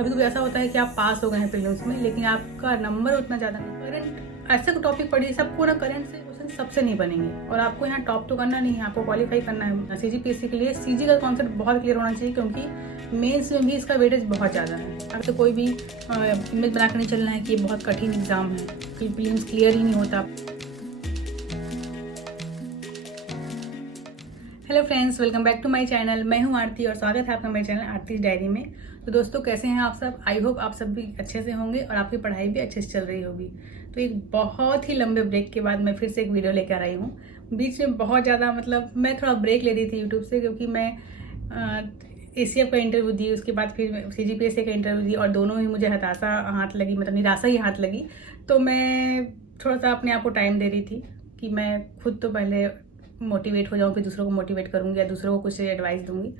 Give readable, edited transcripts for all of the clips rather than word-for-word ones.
कभी कभी ऐसा होता है कि आप पास हो गए हैं प्रीलिम्स में, लेकिन आपका नंबर उतना ज़्यादा नहीं। करंट ऐसे टॉपिक पढ़िए, सबको ना करंट से क्वेश्चन सबसे नहीं बनेंगे, और आपको यहाँ टॉप तो करना नहीं है, आपको क्वालिफाई करना है सीजीपीएससी के लिए। सीजी का कॉन्सेप्ट बहुत क्लियर होना चाहिए, क्योंकि मेंस में भी इसका वेटेज बहुत ज़्यादा है। अगर तो कोई भी इमेज बना कर नहीं चलना है कि ये बहुत कठिन एग्जाम है, कि प्रीलिम्स क्लियर ही नहीं होता। Hello friends, welcome back to my channel. मैं हूं आरती और स्वागत है आपका मेरे चैनल आरती डायरी में। तो दोस्तों, कैसे हैं आप सब? आई होप आप सब भी अच्छे से होंगे और आपकी पढ़ाई भी अच्छे से चल रही होगी। तो एक बहुत ही लंबे ब्रेक के बाद मैं फिर से एक वीडियो लेकर आ रही हूँ। बीच में बहुत ज़्यादा मैं थोड़ा ब्रेक ले रही थी यूट्यूब से, क्योंकि मैं एसीएफ का इंटरव्यू दी, उसके बाद फिर सीजीपीएससी का इंटरव्यू दी, और दोनों ही मुझे हताशा हाथ लगी, निराशा ही हाथ लगी। तो मैं थोड़ा सा अपने आप को टाइम दे रही थी कि मैं खुद तो पहले मोटिवेट हो जाऊँ, फिर दूसरों को मोटिवेट करूँगी या दूसरों को कुछ एडवाइस दूंगी।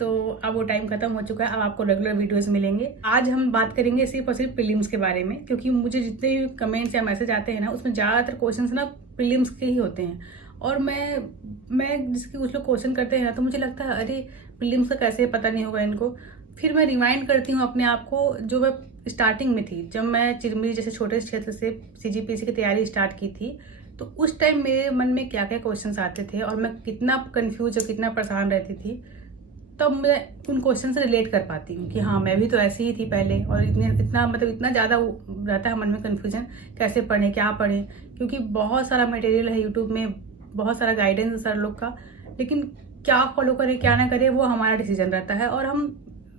तो अब वो टाइम खत्म हो चुका है, अब आपको रेगुलर वीडियोस मिलेंगे। आज हम बात करेंगे सिर्फ और सिर्फ प्रीलिम्स के बारे में, क्योंकि मुझे जितने भी कमेंट्स या मैसेज आते हैं ना, उसमें ज़्यादातर क्वेश्चंस ना प्रीलिम्स के ही होते हैं। और मैं जिसके कुछ लोग क्वेश्चन करते हैं ना, तो मुझे लगता है अरे प्रीलिम्स का कैसे पता नहीं होगा इनको। फिर मैं रिमाइंड करती हूँ अपने आप को, जो मैं स्टार्टिंग में थी, जब मैं चिरमिरी जैसे छोटे क्षेत्र से सीजीपीएससी की तैयारी स्टार्ट की थी, तो उस टाइम मेरे मन में क्या क्या क्वेश्चंस आते थे और मैं कितना कंफ्यूज और कितना परेशान रहती थी। तब मैं उन क्वेश्चन से रिलेट कर पाती हूँ कि हाँ, मैं भी तो ऐसी ही थी पहले, और इतना ज़्यादा रहता है मन में कन्फ्यूजन, कैसे पढ़ें, क्या पढ़ें। क्योंकि बहुत सारा मटेरियल है यूट्यूब में, बहुत सारा गाइडेंस है सर लोग का, लेकिन क्या फॉलो करें क्या ना करें वो हमारा डिसीजन रहता है, और हम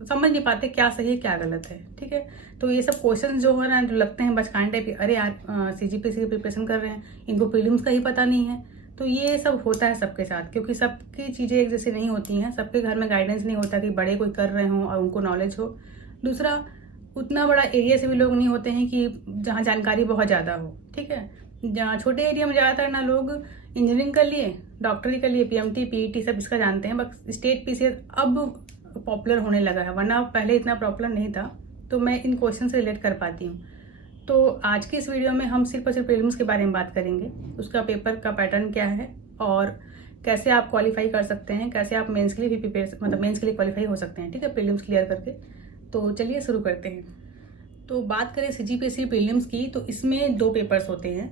समझ नहीं पाते क्या सही है क्या गलत है। ठीक है, तो ये सब क्वेश्चन जो है ना, जो लगते हैं बचकाने टाइप के, अरे यार सीजीपीएससी की प्रिपरेशन कर रहे हैं, इनको प्रीलिम्स का ही पता नहीं है। तो ये सब होता है सबके साथ, क्योंकि सबकी चीज़ें एक जैसी नहीं होती हैं, सबके घर में गाइडेंस नहीं होता कि बड़े कोई कर रहे हों और उनको नॉलेज हो। दूसरा, उतना बड़ा एरिया से भी लोग नहीं होते हैं कि जहाँ जानकारी बहुत ज़्यादा हो। ठीक है, जहाँ छोटे एरिया में ज़्यादातर ना लोग इंजीनियरिंग कर लिए, डॉक्टरी कर लिए, पीएमटी पीईटी सब इसका जानते हैं। बस स्टेट पीसीएस अब पॉपुलर होने लगा है, वरना पहले इतना पॉपुलर नहीं था। तो मैं इन क्वेश्चन से रिलेट कर पाती हूँ। तो आज की इस वीडियो में हम सिर्फ और सिर्फ प्रीलिम्स के बारे में बात करेंगे, उसका पेपर का पैटर्न क्या है और कैसे आप क्वालिफाई कर सकते हैं, कैसे आप मेंस के लिए भी प्रिपेयर मेंस के लिए क्वालिफाई हो सकते हैं। ठीक है, प्रीलिम्स क्लियर करके। तो चलिए शुरू करते हैं। तो बात करें सीजीपीएससी प्रीलिम्स की, तो इसमें 2 पेपर्स होते हैं।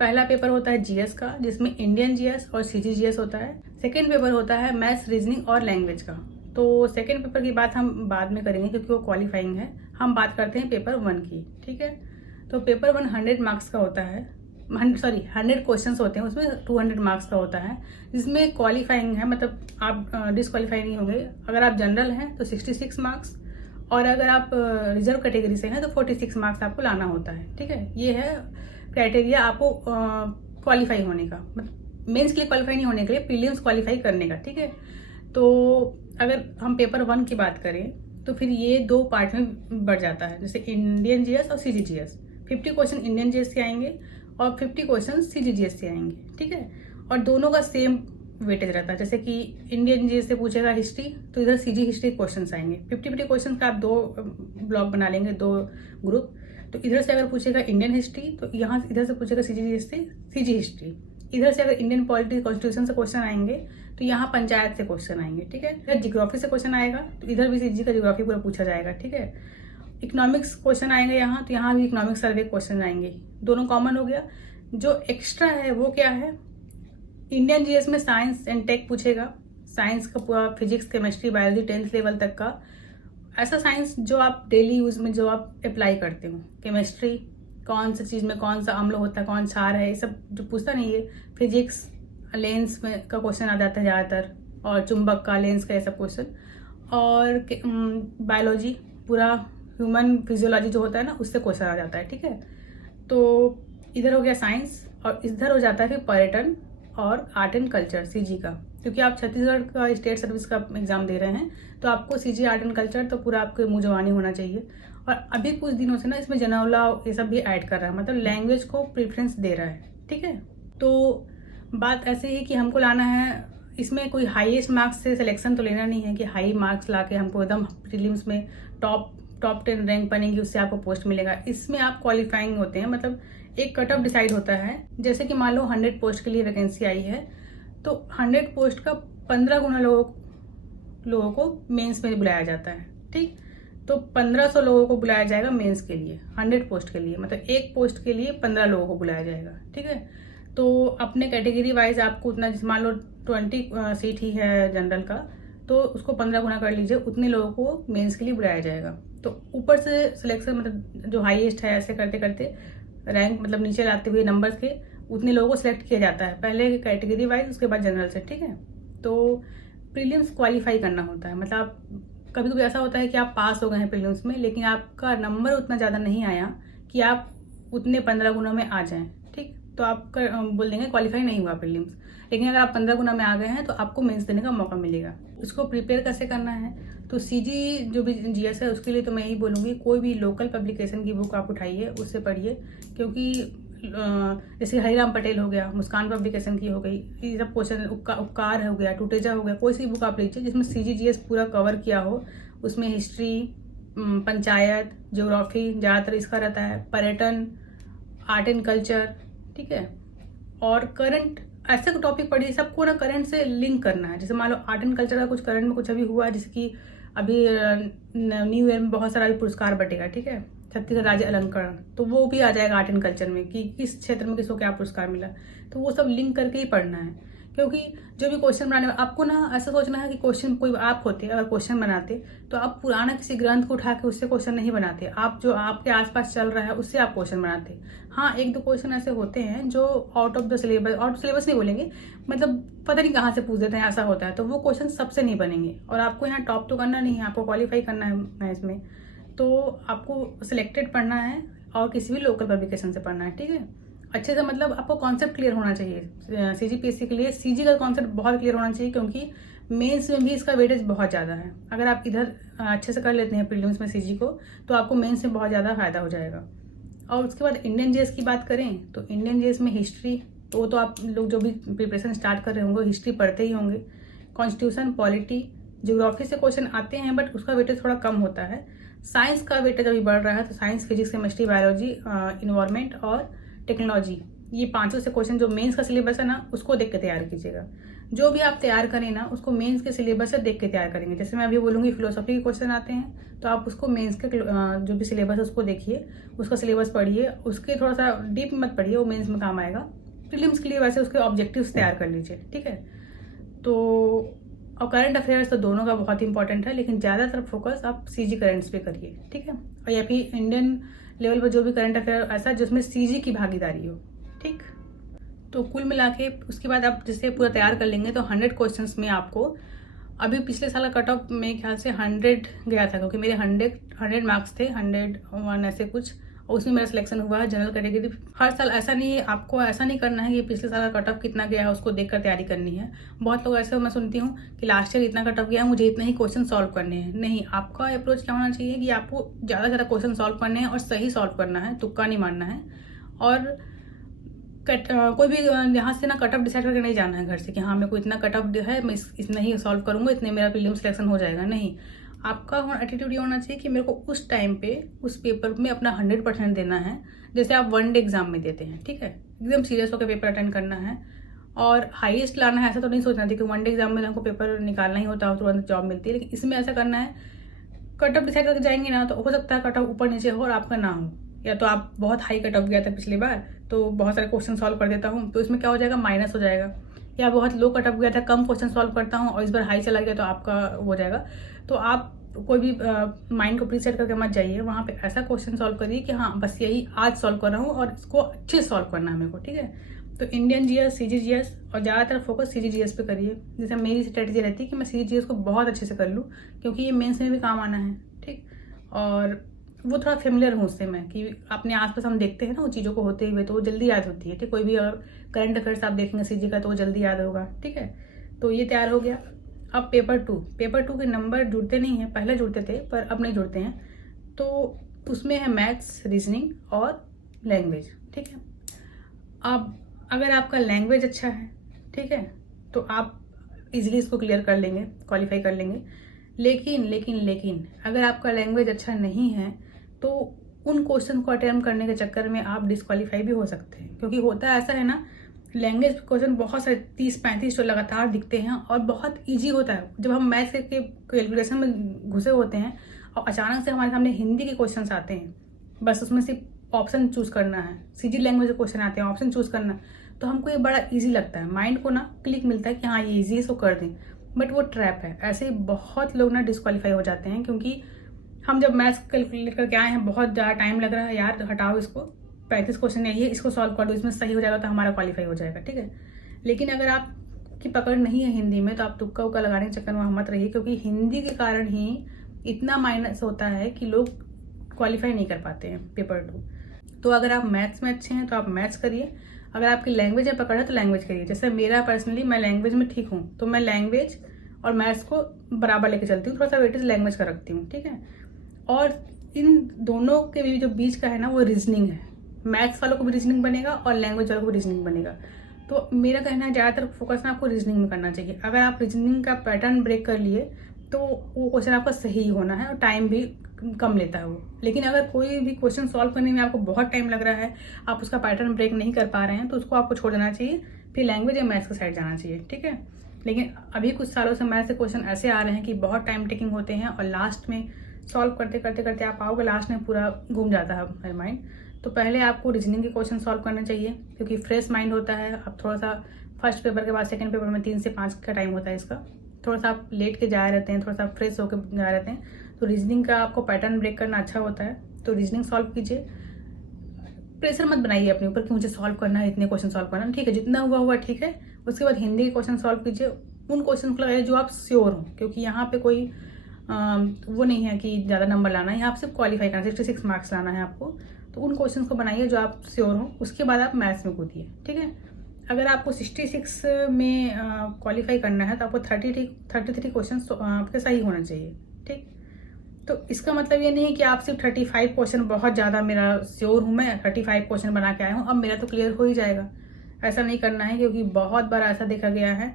पहला पेपर होता है जीएस का, जिसमें इंडियन जीएस और सीजीजीएस होता है। सेकेंड पेपर होता है मैथ्स, रीजनिंग और लैंग्वेज का। तो सेकेंड पेपर की बात हम बाद में करेंगे, क्योंकि वो क्वालिफाइंग है। हम बात करते हैं पेपर 1 की। ठीक है, तो पेपर 1 100 मार्क्स का होता है, 100 क्वेश्चंस होते हैं, उसमें 200 मार्क्स का होता है, जिसमें क्वालिफाइंग है, मतलब आप डिसक्वालीफाई नहीं होंगे। अगर आप जनरल हैं तो 66 मार्क्स, और अगर आप रिजर्व कैटेगरी से हैं तो 46 मार्क्स आपको लाना होता है। ठीक है, ये है क्राइटेरिया आपको क्वालिफाई होने का, मतलब मेंस के लिए क्वालिफाई नहीं होने के लिए, प्रीलिम्स क्वालिफाई करने का। ठीक है, तो अगर हम पेपर 1 की बात करें, तो फिर ये 2 पार्ट में बढ़ जाता है, जैसे इंडियन जीएस और सीजीजीएस। 50 क्वेश्चन इंडियन जीएस से आएंगे और 50 क्वेश्चन सीजीजीएस से आएंगे। ठीक है, और दोनों का सेम वेटेज रहता है। जैसे कि इंडियन जीएस से पूछेगा हिस्ट्री, तो इधर सीजी हिस्ट्री क्वेश्चन आएंगे। 50 क्वेश्चन का आप 2 ब्लॉक बना लेंगे, 2 ग्रुप। तो इधर से अगर पूछेगा इंडियन हिस्ट्री, तो यहाँ इधर से पूछेगा सीजीजीएस से सीजी हिस्ट्री। इधर से अगर इंडियन पॉलिटी कॉन्स्टिट्यूशन से क्वेश्चन आएंगे, तो यहाँ पंचायत से क्वेश्चन आएंगे। ठीक है, अगर जियोग्राफी से क्वेश्चन आएगा, तो इधर भी सीजी का जियोग्राफी पूरा पूछा जाएगा। ठीक है, इकोनॉमिक्स क्वेश्चन आएंगे यहाँ, तो यहाँ भी इकोनॉमिक्स सर्वे क्वेश्चन आएंगे। दोनों कॉमन हो गया। जो एक्स्ट्रा है वो क्या है, इंडियन जीएस में साइंस एंड टेक पूछेगा। साइंस का पूरा physics, chemistry, biology 10th level तक का, ऐसा साइंस जो आप डेली यूज में जो आप अप्लाई करते हो। केमिस्ट्री, कौन सा चीज़ में कौन सा अम्ल होता है, कौन क्षार है, ये सब जो पूछता नहीं है। फिजिक्स, लेंस में का क्वेश्चन आ जाता है ज़्यादातर, और चुंबक का, लेंस का, ये सब क्वेश्चन। और बायोलॉजी, पूरा ह्यूमन फिजियोलॉजी जो होता है ना, उससे क्वेश्चन आ जाता है। ठीक है, तो इधर हो गया साइंस, और इधर हो जाता है फिर पर्यटन और आर्ट एंड कल्चर सीजी का। क्योंकि आप छत्तीसगढ़ का स्टेट सर्विस का एग्जाम दे रहे हैं, तो आपको सीजी, आर्ट एंड कल्चर तो पूरा आपके मुँह जबानी होना चाहिए। और अभी कुछ दिनों से ना इसमें जनौला ये सब भी ऐड कर रहा है, मतलब लैंग्वेज को प्रेफरेंस दे रहा है। ठीक है, तो बात ऐसे ही कि हमको लाना है, इसमें कोई हाईएस्ट मार्क्स से सिलेक्शन तो लेना नहीं है कि हाई मार्क्स लाके हमको एकदम प्रीलिम्स में टॉप 10 रैंक बनेगी, उससे आपको पोस्ट मिलेगा। इसमें आप क्वालिफाइंग होते हैं, मतलब एक कट ऑफ डिसाइड होता है। जैसे कि मान लो 100 पोस्ट के लिए वैकेंसी आई है, तो 100 पोस्ट का 15 गुना लोगों को मेंस में बुलाया जाता है। ठीक, तो 1500 लोगों को बुलाया जाएगा मेंस के लिए, 100 पोस्ट के लिए, मतलब एक पोस्ट के लिए 15 लोगों को बुलाया जाएगा, ठीक है। तो अपने कैटेगरी वाइज आपको उतना, जैसे मान लो 20 सीट ही है जनरल का, तो उसको 15 गुना कर लीजिए, उतने लोगों को मेंस के लिए बुलाया जाएगा। तो ऊपर से सिलेक्शन, मतलब जो हाईएस्ट है, ऐसे करते करते रैंक, मतलब नीचे लाते हुए नंबर के उतने लोगों को सिलेक्ट किया जाता है, पहले कैटेगरी वाइज, उसके बाद जनरल से, ठीक है। तो प्रीलिम्स क्वालिफाई करना होता है, मतलब कभी कभी ऐसा होता है कि आप पास हो गए हैं प्रीलिम्स में, लेकिन आपका नंबर उतना ज़्यादा नहीं आया कि आप उतने 15 गुना में आ जाएं, ठीक, तो आप बोल देंगे क्वालिफाई नहीं हुआ प्रीलिम्स। लेकिन अगर आप 15 गुना में आ गए हैं तो आपको मेंस देने का मौका मिलेगा। इसको प्रिपेयर कैसे करना है, तो सीजी जो भी जीएस है उसके लिए तो मैं यही बोलूँगी, कोई भी लोकल पब्लिकेशन की बुक आप उठाइए, उससे पढ़िए, क्योंकि जैसे हरिराम पटेल हो गया, मुस्कान पब्लिकेशन की हो गई, ये सब क्वेश्चन, उपकार हो गया, टूटेजा हो गया, कोई सी बुक आप लीजिए जिसमें सीजीजीएस पूरा कवर किया हो। उसमें हिस्ट्री, पंचायत, ज्योग्राफी ज़्यादातर इसका रहता है, पर्यटन, आर्ट एंड कल्चर, ठीक है, और करंट, ऐसे टॉपिक पढ़िए, सबको ना करंट से लिंक करना है। जैसे मान लो आर्ट एंड कल्चर का कुछ करंट में कुछ अभी हुआ, जैसे कि अभी न्यू ईयर में बहुत सारा अभी पुरस्कार बटेगा, ठीक है, छत्तीसगढ़ राज्य अलंकरण, तो वो भी आ जाएगा आर्ट एंड कल्चर में कि किस क्षेत्र में किसको क्या पुरस्कार मिला। तो वो सब लिंक करके ही पढ़ना है, क्योंकि जो भी क्वेश्चन बनाने में आपको ना ऐसा सोचना है कि क्वेश्चन, कोई आप होते अगर क्वेश्चन बनाते तो आप पुराना किसी ग्रंथ को उठा के उससे क्वेश्चन नहीं बनाते, आप जो आपके आसपास चल रहा है उससे आप क्वेश्चन बनाते। हाँ, एक दो क्वेश्चन ऐसे होते हैं जो out of the syllabus, out of syllabus नहीं बोलेंगे, मतलब पता नहीं कहाँ से पूछ देते हैं, ऐसा होता है, तो वो क्वेश्चन सबसे नहीं बनेंगे। और आपको यहाँ टॉप तो करना नहीं है, आपको क्वालिफाई करना है इसमें, तो आपको सिलेक्टेड पढ़ना है और किसी भी लोकल पब्लिकेशन से पढ़ना है, ठीक है, अच्छे से। मतलब आपको कॉन्सेप्ट क्लियर होना चाहिए सीजीपीएससी के लिए, सीजी का कॉन्सेप्ट बहुत क्लियर होना चाहिए, क्योंकि मेंस में भी इसका वेटेज बहुत ज़्यादा है। अगर आप इधर अच्छे से कर लेते हैं प्रीलिम्स में सीजी को, तो आपको मेंस में बहुत ज़्यादा फायदा हो जाएगा। और उसके बाद इंडियन जीएस की बात करें तो इंडियन जीएस में हिस्ट्री, तो वो तो आप लोग जो भी प्रिपरेशन स्टार्ट कर रहे होंगे हिस्ट्री पढ़ते ही होंगे। कॉन्स्टिट्यूशन, पॉलिटी, ज्योग्राफी से क्वेश्चन आते हैं, बट उसका वेटेज थोड़ा कम होता है। साइंस का वेटेज अभी बढ़ रहा है, तो science, physics, chemistry, biology, environment और टेक्नोलॉजी, ये पांचों से क्वेश्चन जो मेंस का सिलेबस है ना, उसको देख के तैयार कीजिएगा। जो भी आप तैयार करें ना, उसको मेंस के सिलेबस से देख के तैयार करेंगे। जैसे मैं अभी बोलूँगी फिलोसॉफी के क्वेश्चन आते हैं, तो आप उसको मेंस के जो भी सिलेबस है उसको देखिए, उसका सिलेबस पढ़िए, उसके थोड़ा सा डीप मत पढ़िए, वो मेंस में काम आएगा। प्रीलिम्स के लिए वैसे उसके ऑब्जेक्टिव्स तैयार कर लीजिए, ठीक है। तो और करंट अफेयर्स तो दोनों का बहुत इंपॉर्टेंट है, लेकिन ज़्यादातर फोकस आप सीजी करंट्स पे करिए, ठीक है, और या फिर इंडियन लेवल पर जो भी करंट अफेयर ऐसा जिसमें सीजी की भागीदारी हो, ठीक। तो कुल मिला के उसके बाद आप जैसे पूरा तैयार कर लेंगे, तो 100 क्वेश्चंस में आपको, अभी पिछले साल का कट ऑफ मेरे ख्याल से 100 गया था, क्योंकि मेरे 100 मार्क्स थे, 101 ऐसे कुछ, और उसमें मेरा सिलेक्शन हुआ है जनरल कैटेगरी। हर साल ऐसा नहीं है, आपको ऐसा नहीं करना है कि पिछले साल का कट ऑफ कितना गया है उसको देखकर तैयारी करनी है। बहुत लोग ऐसे मैं सुनती हूँ कि लास्ट ईयर इतना कट ऑफ गया है, मुझे इतना ही क्वेश्चन सॉल्व करने हैं। नहीं, आपका अप्रोच क्या होना चाहिए कि आपको ज़्यादा से ज़्यादा क्वेश्चन सॉल्व करने हैं और सही सॉल्व करना है, तुक्का नहीं मारना है। और कोई भी यहाँ से ना कट ऑफ डिसाइड करके नहीं जाना है घर से कि हाँ मेरे को इतना कट ऑफ है, मैं इतना ही सॉल्व करूँगा, इतने मेरा प्रीलिम सिलेक्शन हो जाएगा। नहीं, आपका एटीट्यूड ये होना चाहिए कि मेरे को उस टाइम पे उस पेपर में अपना 100% देना है। जैसे आप वन डे एग्जाम में देते हैं, ठीक है, एकदम सीरियस होकर पेपर अटेंड करना है और हाईएस्ट लाना है। ऐसा तो नहीं सोचना चाहिए कि वन डे एग्जाम में हमको पेपर निकालना ही होता है, तुरंत जॉब मिलती है, लेकिन इसमें ऐसा करना है, कट ऑफ डिसाइड करके जाएंगे ना, तो हो सकता है कट ऑफ ऊपर नीचे हो और आपका ना हो, या तो आप बहुत हाई कट ऑफ गया था पिछली बार तो बहुत सारे क्वेश्चन सॉल्व कर देता हूँ, तो इसमें क्या हो जाएगा, माइनस हो जाएगा। या बहुत लो कट ऑफ गया था, कम क्वेश्चन सॉल्व करता हूँ और इस बार हाई चला गया, तो आपका हो जाएगा। तो आप कोई भी माइंड को प्रीसेट करके मत जाइए, वहाँ पे ऐसा क्वेश्चन सॉल्व करिए कि हाँ बस यही आज सॉल्व कर रहा हूँ और इसको अच्छे से सॉल्व करना है मेरे को, ठीक है। तो इंडियन जीएस, सीजीजीएस और ज़्यादातर फोकस सीजीजीएस पे करिए। जैसे मेरी स्ट्रेटजी रहती है कि मैं सीजीजीएस को बहुत अच्छे से कर लूँ, क्योंकि ये मेंस में भी काम आना है, ठीक। और वो थोड़ा फेमिलियर हूँ उससे मैं, कि अपने आसपास हम देखते हैं ना वो चीज़ों को होते हुए, तो वो जल्दी याद होती है, ठीक। कोई भी अगर करंट अफेयर्स आप देखेंगे सीजी का तो वो जल्दी याद होगा, ठीक है। तो ये तैयार हो गया। अब पेपर टू के नंबर जुड़ते नहीं हैं, पहले जुड़ते थे पर अब नहीं जुड़ते हैं। तो उसमें है मैथ्स, रीजनिंग और लैंग्वेज, ठीक है। अब अगर आपका लैंग्वेज अच्छा है, ठीक है, तो आप इजीली इसको क्लियर कर लेंगे, क्वालिफाई कर लेंगे। लेकिन अगर आपका लैंग्वेज अच्छा नहीं है तो उन क्वेश्चन को अटेम्प्ट करने के चक्कर में आप डिस्क्वालीफाई भी हो सकते हैं, क्योंकि होता ऐसा है ना, लैंग्वेज क्वेश्चन बहुत सारे 30-35 तो लगातार दिखते हैं और बहुत इजी होता है। जब हम मैथ्स के कैलकुलेशन में घुसे होते हैं और अचानक से हमारे सामने हिंदी के क्वेश्चन आते हैं, बस उसमें सिर्फ ऑप्शन चूज़ करना है, सीजी लैंग्वेज के क्वेश्चन आते हैं, ऑप्शन चूज़ करना है, तो हमको ये बड़ा ईजी लगता है, माइंड को ना क्लिक मिलता है कि हाँ ये ईजी है, इसको कर दें। बट वो ट्रैप है। ऐसे बहुत लोग ना डिस्क्वालीफाई हो जाते हैं, क्योंकि हम जब मैथ्स कैलकुलेट करके आए हैं, बहुत ज़्यादा टाइम लग रहा है, यार हटाओ इसको, 35 क्वेश्चन यही है, इसको सॉल्व कर दो, इसमें सही हो जाएगा तो हमारा क्वालिफाई हो जाएगा, ठीक है। लेकिन अगर आपकी पकड़ नहीं है हिंदी में, तो आप तुक्का उक्का लगाने के चक्कर में मत रहिए, क्योंकि हिंदी के कारण ही इतना माइनस होता है कि लोग क्वालिफाई नहीं कर पाते हैं पेपर 2। तो अगर आप मैथ्स में अच्छे हैं तो आप मैथ्स करिए, अगर आपकी लैंग्वेज में पकड़ है तो लैंग्वेज करिए। जैसे मेरा पर्सनली, मैं लैंग्वेज में ठीक हूँ, तो मैं लैंग्वेज और मैथ्स को बराबर लेके चलती हूँ, थोड़ा सा वेटेज लैंग्वेज का रखती हूँ, ठीक है। और इन दोनों के भी जो बीच का है ना, वो रीजनिंग है। मैथ्स वालों को भी रीजनिंग बनेगा और लैंग्वेज वालों को भी रीजनिंग बनेगा। तो मेरा कहना है ज़्यादातर फोकस ना आपको रीजनिंग में करना चाहिए। अगर आप रीजनिंग का पैटर्न ब्रेक कर लिए तो वो क्वेश्चन आपका सही होना है, और टाइम भी कम लेता है वो। लेकिन अगर कोई भी क्वेश्चन सॉल्व करने में आपको बहुत टाइम लग रहा है, आप उसका पैटर्न ब्रेक नहीं कर पा रहे हैं, तो उसको आपको छोड़ देना चाहिए, फिर लैंग्वेज या मैथ्स की साइड जाना चाहिए, ठीक है। लेकिन अभी कुछ सालों से मैथ्स के क्वेश्चन ऐसे आ रहे हैं कि बहुत टाइम टेकिंग होते हैं, और लास्ट में सॉल्व करते करते करते आप आओगे, लास्ट में पूरा घूम जाता है हमारा माइंड। तो पहले आपको रीजनिंग के क्वेश्चन सॉल्व करने चाहिए, क्योंकि फ्रेश माइंड होता है। आप थोड़ा सा फर्स्ट पेपर के बाद सेकंड पेपर में 3 से 5 का टाइम होता है इसका, थोड़ा सा आप लेट के जा रहते हैं, थोड़ा सा फ्रेश होकर जा रहते हैं, तो रीजनिंग का आपको पैटर्न ब्रेक करना अच्छा होता है। तो रीजनिंग सॉल्व कीजिए, प्रेशर मत बनाइए अपने ऊपर कि मुझे सॉल्व करना है, इतने क्वेश्चन सॉल्व करना है, ठीक है, जितना हुआ हुआ ठीक है। उसके बाद हिंदी के क्वेश्चन सॉल्व कीजिए, उन क्वेश्चन को लगाइए जो आप श्योर हो, क्योंकि यहाँ पे कोई वो नहीं है कि ज़्यादा नंबर लाना है, यहाँ पे सिर्फ क्वालिफाई करना, 66 मार्क्स लाना है आपको। तो उन क्वेश्चन को बनाइए जो आप श्योर हो, उसके बाद आप मैथ्स में कूदिए, ठीक है। अगर आपको 66 में क्वालिफाई करना है, तो आपको 33 क्वेश्चन आपके सही होना चाहिए, ठीक। तो इसका मतलब ये नहीं कि आप सिर्फ 35 क्वेश्चन, बहुत ज़्यादा मेरा श्योर हूँ, मैं 35 क्वेश्चन बना के आया हूँ, अब मेरा तो क्लियर हो ही जाएगा, ऐसा नहीं करना है। क्योंकि बहुत बार ऐसा देखा गया है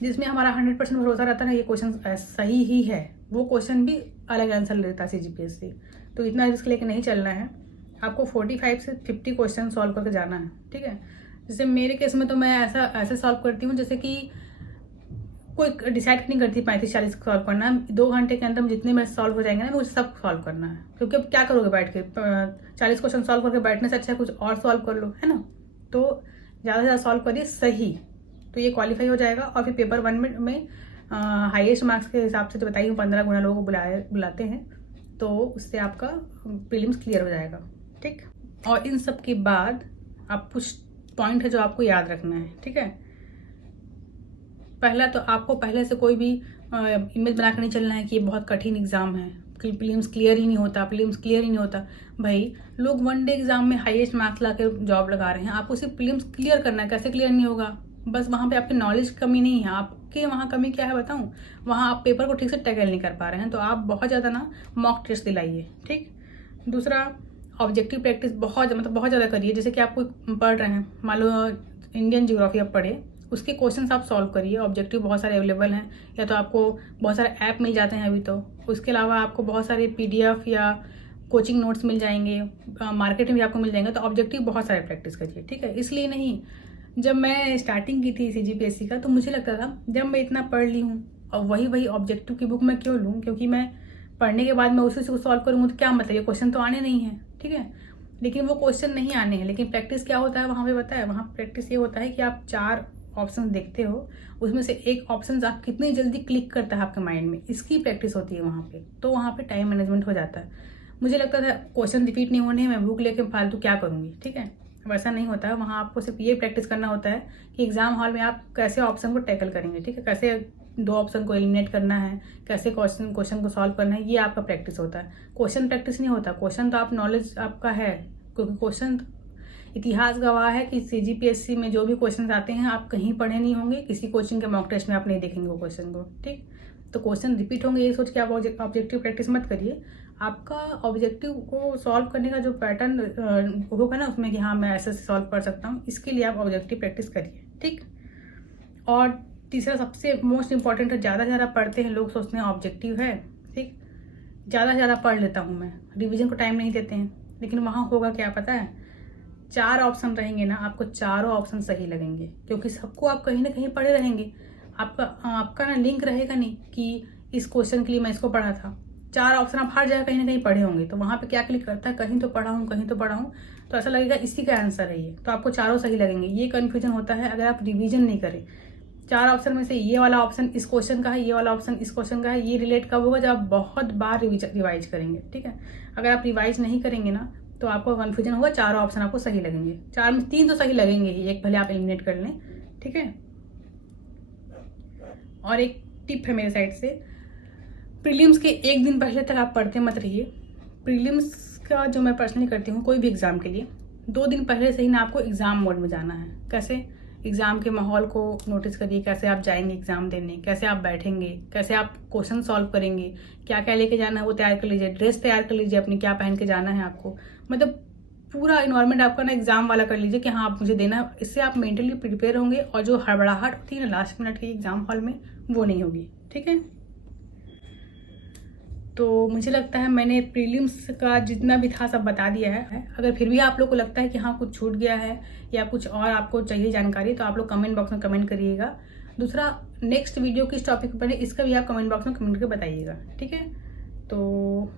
जिसमें हमारा 100% भरोसा रहता है ना ये क्वेश्चन सही ही है, वो क्वेश्चन भी अलग आंसर लेता है CGPSC। तो इतना रिस्क लेके नहीं चलना है, आपको 45 से 50 क्वेश्चन सॉल्व करके जाना है, ठीक है। जैसे मेरे केस में तो मैं ऐसे सॉल्व करती हूँ, जैसे कि कोई डिसाइड नहीं करती 35-40 सॉल्व करना है, 2 घंटे के अंदर जितने में सॉल्व हो जाएंगे ना, मुझे सब सॉल्व करना है। क्योंकि अब क्या करोगे बैठ के, 40 क्वेश्चन सॉल्व करके बैठने से अच्छा है कुछ और सॉल्व कर लो, है ना। तो ज़्यादा से ज़्यादा सॉल्व करिए सही, तो ये क्वालिफाई हो जाएगा। और फिर पेपर 1 में हाईएस्ट मार्क्स के हिसाब से, तो बताइए 15 गुना लोगों को बुलाते हैं, तो उससे आपका प्रीलिम्स क्लियर हो जाएगा, ठीक। और इन सब के बाद आप कुछ पॉइंट है जो आपको याद रखना है, ठीक है। पहला तो आपको पहले से कोई भी इमेज बना कर नहीं चलना है कि ये बहुत कठिन एग्जाम है, कि प्रीलिम्स क्लियर ही नहीं होता। भाई लोग 1 डे एग्जाम में हाईएस्ट मार्क्स ला के जॉब लगा रहे हैं, आपको सिर्फ प्रीलिम्स क्लियर करना है। कैसे क्लियर नहीं होगा? बस वहाँ पे आपकी नॉलेज कमी नहीं है, आपके वहाँ कमी क्या है बताऊँ, वहाँ आप पेपर को ठीक से टैकल नहीं कर पा रहे हैं। तो आप बहुत ज़्यादा ना मॉक टेस्ट दिलाइए, ठीक। दूसरा, ऑब्जेक्टिव प्रैक्टिस बहुत ज़्यादा करिए। जैसे कि आप कोई पढ़ रहे हैं, मान लो इंडियन ज्योग्राफी आप पढ़े, उसके क्वेश्चंस आप सॉल्व करिए। ऑब्जेक्टिव बहुत सारे अवेलेबल हैं, या तो आपको बहुत सारे ऐप मिल जाते हैं अभी तो। उसके अलावा आपको बहुत सारे PDF या कोचिंग नोट्स मिल जाएंगे, मार्केट में भी आपको मिल जाएंगे। तो ऑब्जेक्टिव बहुत सारे प्रैक्टिस करिए, ठीक है। इसलिए नहीं, जब मैं स्टार्टिंग की थी CGPSC का, तो मुझे लगता था जब मैं इतना पढ़ ली हूँ और वही ऑब्जेक्टिव की बुक मैं क्यों लूँ, क्योंकि मैं पढ़ने के बाद मैं उसी से सॉल्व करूँगा तो क्या मतलब, ये क्वेश्चन तो आने नहीं है, ठीक है। लेकिन वो क्वेश्चन नहीं आने हैं। लेकिन प्रैक्टिस क्या होता है वहाँ पे पता है, वहाँ प्रैक्टिस ये होता है कि आप 4 ऑप्शन देखते हो, उसमें से एक ऑप्शन आप कितनी जल्दी क्लिक करता है आपके माइंड में, इसकी प्रैक्टिस होती है वहाँ पे। तो वहाँ पे टाइम मैनेजमेंट हो जाता है। मुझे लगता था क्वेश्चन रिपीट नहीं होने, मैं बुक लेके फालतू क्या करूँगी, ठीक है। वैसा नहीं होता है, वहाँ आपको सिर्फ ये प्रैक्टिस करना होता है कि एग्जाम हॉल में आप कैसे ऑप्शन को टैकल करेंगे, ठीक है। कैसे 2 ऑप्शन को एलिमिनेट करना है, कैसे क्वेश्चन को सॉल्व करना है, ये आपका प्रैक्टिस होता है। क्वेश्चन प्रैक्टिस नहीं होता, क्वेश्चन तो आप नॉलेज आपका है, क्योंकि क्वेश्चन इतिहास गवाह है कि CGPSC में जो भी क्वेश्चन आते हैं आप कहीं पढ़े नहीं होंगे, किसी कोचिंग के मॉक टेस्ट में आप नहीं देखेंगे वो क्वेश्चन को, ठीक। तो क्वेश्चन रिपीट होंगे ये सोच के आप ऑब्जेक्टिव प्रैक्टिस मत करिए। आपका ऑब्जेक्टिव को सॉल्व करने का जो पैटर्न होगा ना उसमें, कि हाँ मैं ऐसे सॉल्व कर सकता हूँ, इसके लिए आप ऑब्जेक्टिव प्रैक्टिस करिए, ठीक। और तीसरा सबसे मोस्ट इंपॉर्टेंट है, ज़्यादा से ज़्यादा पढ़ते हैं लोग, सोचते हैं ऑब्जेक्टिव है, ठीक। ज़्यादा से ज़्यादा पढ़ लेता हूँ मैं, रिविजन को टाइम नहीं देते हैं। लेकिन वहाँ होगा क्या पता है, 4 ऑप्शन रहेंगे ना, आपको चारों ऑप्शन सही लगेंगे, क्योंकि सबको आप कहीं ना कहीं पढ़े रहेंगे। आपका ना लिंक रहेगा नहीं कि इस क्वेश्चन के लिए मैं इसको पढ़ा था, 4 ऑप्शन आप हर जगह कहीं ना कहीं पढ़े होंगे, तो वहाँ पे क्या क्लिक करता है, कहीं तो पढ़ा हूँ कहीं तो पढ़ा हूँ, तो ऐसा लगेगा इसी का आंसर है ये, तो आपको चारों सही लगेंगे। ये कन्फ्यूजन होता है अगर आप रिवीजन नहीं करें। 4 ऑप्शन में से ये वाला ऑप्शन इस क्वेश्चन का है, ये वाला ऑप्शन इस क्वेश्चन का है, ये रिलेट कब होगा, जब आप बहुत बार रिवाइज करेंगे। ठीक है, अगर आप रिवाइज नहीं करेंगे ना तो आपको कन्फ्यूजन होगा, चारों ऑप्शन आपको सही लगेंगे। 4 में 3 तो सही लगेंगे ही, एक भले आप एलिमिनेट कर लें। ठीक है, और एक टिप है मेरे साइड से, प्रीलिम्स के एक दिन पहले तक आप पढ़ते मत रहिए। प्रीलिम्स का जो मैं पर्सनली करती हूँ कोई भी एग्ज़ाम के लिए, 2 दिन पहले से ही ना आपको एग्ज़ाम मोड में जाना है। कैसे, एग्ज़ाम के माहौल को नोटिस करिए, कैसे आप जाएंगे एग्ज़ाम देने, कैसे आप बैठेंगे, कैसे आप क्वेश्चन सॉल्व करेंगे, क्या क्या लेके जाना है वो तैयार कर लीजिए, ड्रेस तैयार कर लीजिए अपनी, क्या पहन के जाना है आपको, मतलब पूरा इन्वायरमेंट आपका ना एग्ज़ाम वाला कर लीजिए कि हाँ आप मुझे देना है। इससे आप मेंटली प्रिपेयर होंगे और जो हड़बड़ाहट होती है ना लास्ट मिनट की एग्ज़ाम हॉल में, वो नहीं होगी। ठीक है, तो मुझे लगता है मैंने प्रीलिम्स का जितना भी था सब बता दिया है। अगर फिर भी आप लोग को लगता है कि हाँ कुछ छूट गया है या कुछ और आपको चाहिए जानकारी, तो आप लोग कमेंट बॉक्स में कमेंट करिएगा। दूसरा, नेक्स्ट वीडियो किस टॉपिक पर बने इसका भी आप कमेंट बॉक्स में कमेंट करके बताइएगा। ठीक है, तो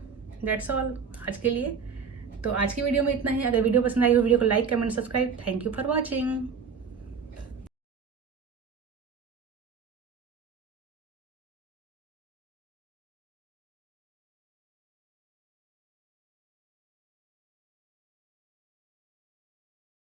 दैट्स ऑल आज के लिए। तो आज की वीडियो में इतना ही। अगर वीडियो पसंद आई हो वीडियो को like comment subscribe. Thank you for watching.